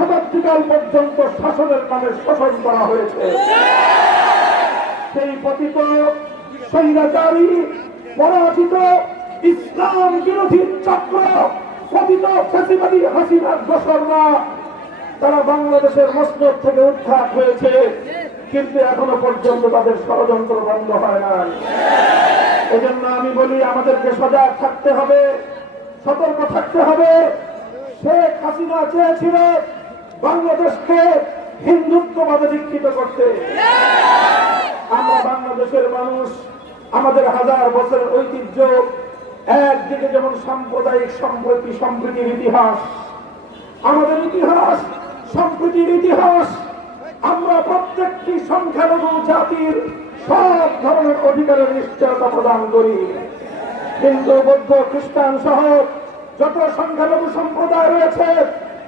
শতাব্দীকাল পর্যন্ত শাসনের নামে শোষণ করা হয়েছে। সেই পতিত স্বৈরাচারী পরাজিত ইসলাম বিরোধী চক্র পতিত ফ্যাসিবাদী হাসিনার দোসররা তারা বাংলাদেশের মসনদ থেকে উৎখাত হয়েছে, কিন্তু এখনো পর্যন্ত তাদের ষড়যন্ত্র বন্ধ হয় নাই। এজন্য আমি বলি আমাদেরকে সজাগ থাকতে হবে, সতর্ক থাকতে হবে। শেখ হাসিনা চেয়েছিল বাংলাদেশকে হিন্দুত্ববাদে দীক্ষিত করতে। আমরা বাংলাদেশের মানুষ, আমাদের হাজার বছরের ঐতিহ্য, একদিকে যেমন সাম্প্রদায়িক সম্প্রীতির ইতিহাস, আমাদের ইতিহাস সম্প্রীতির ইতিহাস, আমরা প্রত্যেকটি সংখ্যালঘু জাতির সব ধরনের অধিকারের নিশ্চয়তা প্রদান করি। হিন্দু, বৌদ্ধ, খ্রিস্টান সহ যত সংখ্যালঘু সম্প্রদায় রয়েছে